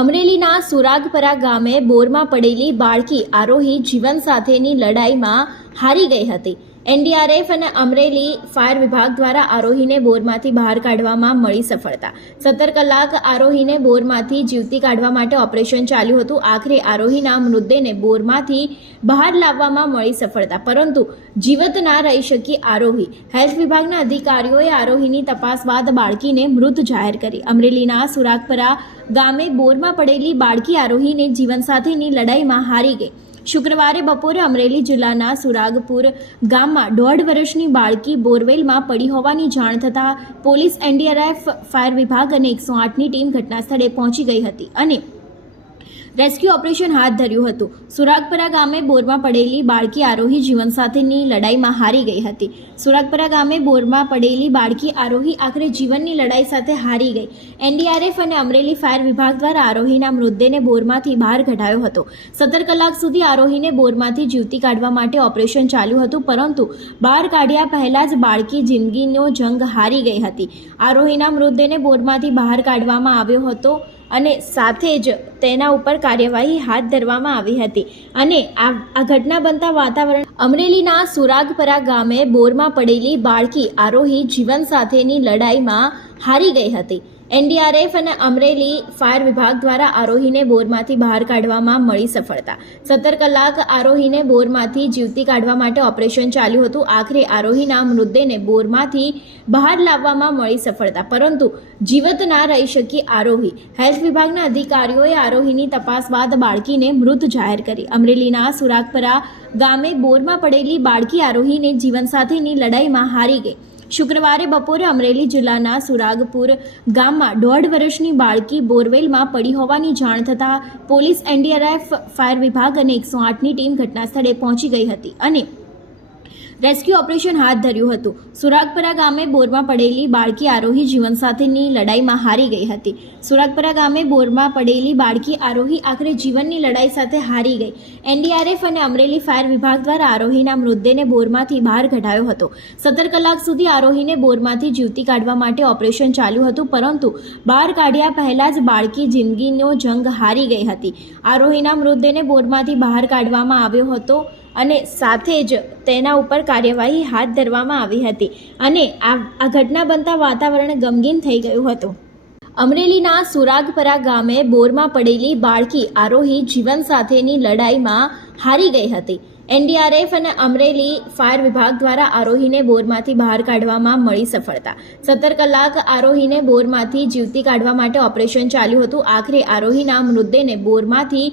અમરેલીના સુરાગપરા ગામે બોરમાં પડેલી બાળકી આરોહી જીવન સાથેની લડાઈમાં હારી ગઈ હતી. એનડીઆરએફ અને અમરેલી ફાયર વિભાગ દ્વારા આરોહીને બોરમાંથી બહાર કાઢવામાં મળી સફળતા. સત્તર કલાક આરોહીને બોરમાંથી જીવતી કાઢવા માટે ઓપરેશન ચાલ્યું હતું. આખરે આરોહીના મૃતદેહને બોરમાંથી બહાર લાવવામાં મળી સફળતા. પરંતુ જીવત ના રહી શકી આરોહી. હેલ્થ વિભાગના અધિકારીઓએ આરોહીની તપાસ બાદ બાળકીને મૃત જાહેર કરી. અમરેલીના સુરાગપરા ગામે બોરમાં પડેલી બાળકી આરોહીને જીવનસાથીની લડાઈમાં હારી ગઈ. શુક્રવારે બપોરે અમરેલી જિલ્લાના સુરાગપુર ગામમાં દોઢ વર્ષની બાળકી બોરવેલમાં પડી હોવાની જાણ થતાં પોલીસ એનડીઆરએફ, ફાયર વિભાગ અને એકસો આઠની ટીમ ઘટના સ્થળે પહોંચી ગઈ હતી અને રેસ્ક્યુ ઓપરેશન હાથ ધર્યું હતું. સુરાગપરા ગામે બોરમાં પડેલી બાળકી આરોહી જીવન સાથેની લડાઈમાં હારી ગઈ હતી. સુરાગપરા ગામે બોરમાં પડેલી બાળકી આરોહી આખરે જીવનની લડાઈ સાથે હારી ગઈ. એનડીઆરએફ અને અમરેલી ફાયર વિભાગ દ્વારા આરોહીના મૃતદેહને બોરમાંથી બહાર કઢાયો હતો. સત્તર કલાક સુધી આરોહીને બોરમાંથી જીવતી કાઢવા માટે ઓપરેશન ચાલ્યું હતું, પરંતુ બહાર કાઢ્યા પહેલાં જ બાળકી જિંદગીનો જંગ હારી ગઈ હતી. આરોહીના મૃતદેહને બોરમાંથી બહાર કાઢવામાં આવ્યો હતો અને સાથે જ તેના ઉપર કાર્યવાહી હાથ ધરવામાં આવી હતી. અને આ આ ઘટના બનતા વાતાવરણ, અમરેલીના સુરાગપરા ગામે બોરમાં પડેલી બાળકી આરોહી જીવન સાથેની લડાઈમાં હારી ગઈ હતી. એનડીઆરએફ અને અમરેલી ફાયર વિભાગ દ્વારા આરોહીને બોરમાંથી બહાર કાઢવામાં મળી સફળતા. સત્તર કલાક આરોહીને બોરમાંથી જીવતી કાઢવા માટે ઓપરેશન ચાલ્યું હતું. આખરે આરોહીના મૃતદેહને બોરમાંથી બહાર લાવવામાં મળી સફળતા. પરંતુ જીવત ના રહી શકી આરોહી. હેલ્થ વિભાગના અધિકારીઓએ આરોહીની તપાસ બાદ બાળકીને મૃત જાહેર કરી. અમરેલીના સુરાગપરા ગામે બોરમાં પડેલી બાળકી આરોહીને જીવનસાથીની લડાઈમાં હારી ગઈ. શુક્રવારે બપોરે અમરેલી જિલ્લાના સુરાગપુર ગામમાં દોઢ વર્ષની બાળકી બોરવેલમાં પડી હોવાની જાણ થતાં પોલીસ એનડીઆરએફ, ફાયર વિભાગ અને એકસો આઠની ટીમ ઘટના સ્થળે પહોંચી ગઈ હતી અને રેસ્ક્યુ ઓપરેશન હાથ ધર્યું હતું. સુરાગપરા ગામે બોરમાં પડેલી બાળકી આરોહી જીવનસાથીની લડાઈમાં હારી ગઈ હતી. સુરાગપરા ગામે બોરમાં પડેલી બાળકી આરોહી આખરે જીવનની લડાઈ સાથે હારી ગઈ. એનડીઆરએફ અને અમરેલી ફાયર વિભાગ દ્વારા આરોહીના મૃતદેહને બોરમાંથી બહાર કઢાયો હતો. સત્તર કલાક સુધી આરોહીને બોરમાંથી જીવતી કાઢવા માટે ઓપરેશન ચાલ્યું હતું, પરંતુ બહાર કાઢ્યા પહેલાં જ બાળકી જિંદગીનો જંગ હારી ગઈ હતી. આરોહીના મૃતદેહને બોરમાંથી બહાર કાઢવામાં આવ્યો હતો અને સાથે જ તેના ઉપર કાર્યવાહી હાથ ધરવામાં આવી હતી અને આ આ ઘટના બનતા વાતાવરણ ગમગીન થઈ ગયું હતું. અમરેલીના સુરાગપરા ગામે બોરમાં પડેલી બાળકી આરોહી જીવન સાથેની લડાઈમાં હારી ગઈ હતી. એનડીઆરએફ અને અમરેલી ફાયર વિભાગ દ્વારા આરોહીને બોરમાંથી બહાર કાઢવામાં મળી સફળતા. સત્તર કલાક આરોહીને બોરમાંથી જીવતી કાઢવા માટે ઓપરેશન ચાલ્યું હતું. આખરે આરોહીના મૃતદેહને બોરમાંથી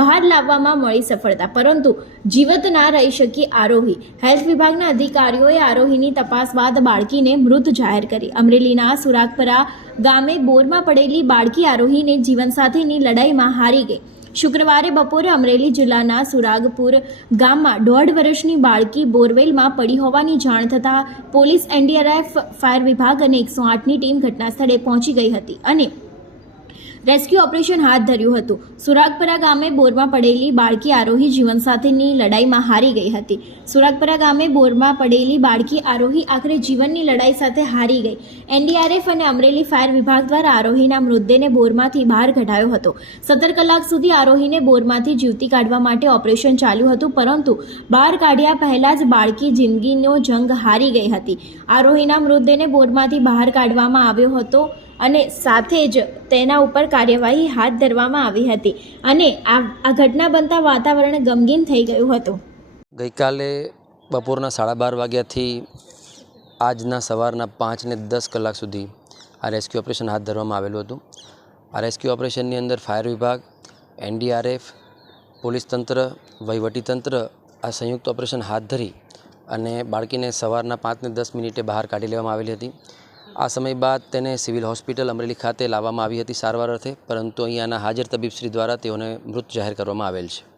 બહાર લાવવામાં મળી સફળતા. પરંતુ જીવત ના રહી શકી આરોહી. હેલ્થ વિભાગના અધિકારીઓએ આરોહીની તપાસ બાદ બાળકીને મૃત જાહેર કરી. અમરેલીના સુરાગપરા ગામે બોરમાં પડેલી બાળકી આરોહીને જીવનસાથીની લડાઈમાં હારી ગઈ. શુક્રવારે બપોરે અમરેલી જિલ્લાના સુરાગપુર ગામમાં દોઢ વર્ષની બાળકી બોરવેલમાં પડી હોવાની જાણ થતાં પોલીસ એનડીઆરએફ, ફાયર વિભાગ અને એકસો આઠની ટીમ ઘટના સ્થળે પહોંચી ગઈ હતી અને રેસ્ક્યુ ઓપરેશન હાથ ધર્યું હતું. સુરાગપરા ગામે બોરમાં પડેલી બાળકી આરોહી જીવનસાથીની લડાઈમાં હારી ગઈ હતી. સુરાગપરા ગામે બોરમાં પડેલી બાળકી આરોહી આખરે જીવનની લડાઈ સાથે હારી ગઈ. એનડીઆરએફ અને અમરેલી ફાયર વિભાગ દ્વારા આરોહીના મૃતદેહને બોરમાંથી બહાર કઢાયો હતો. સત્તર કલાક સુધી આરોહીને બોરમાંથી જીવતી કાઢવા માટે ઓપરેશન ચાલ્યું હતું, પરંતુ બહાર કાઢ્યા પહેલા જ બાળકી જિંદગીનો જંગ હારી ગઈ હતી. આરોહીના મૃતદેહને બોરમાંથી બહાર કાઢવામાં આવ્યો હતો. અને સાથે જ તેના ઉપર કાર્યવાહી હાથ ધરવામાં આવી હતી અને આ આ ઘટના બનતા વાતાવરણ ગમગીન થઈ ગયું હતું. ગઈકાલે બપોરના સાડા બાર વાગ્યાથી આજના સવારના પાંચ ને દસ કલાક સુધી આ રેસ્ક્યુ ઓપરેશન હાથ ધરવામાં આવેલું હતું. આ રેસ્ક્યુ ઓપરેશનની અંદર ફાયર વિભાગ, એનડીઆરએફ, પોલીસ તંત્ર, વહીવટી તંત્ર આ સંયુક્ત ઓપરેશન હાથ ધરી અને બાળકીને સવારના પાંચ ને દસ મિનિટે બહાર કાઢી લેવામાં આવેલી હતી. આ સમય બાદ તેને સિવિલ હોસ્પિટલ અમરેલી ખાતે લાવવામાં આવી હતી સારવાર અર્થે, પરંતુ અહીંયાના હાજર તબીબશ્રી દ્વારા તેઓને મૃત જાહેર કરવામાં આવેલ છે.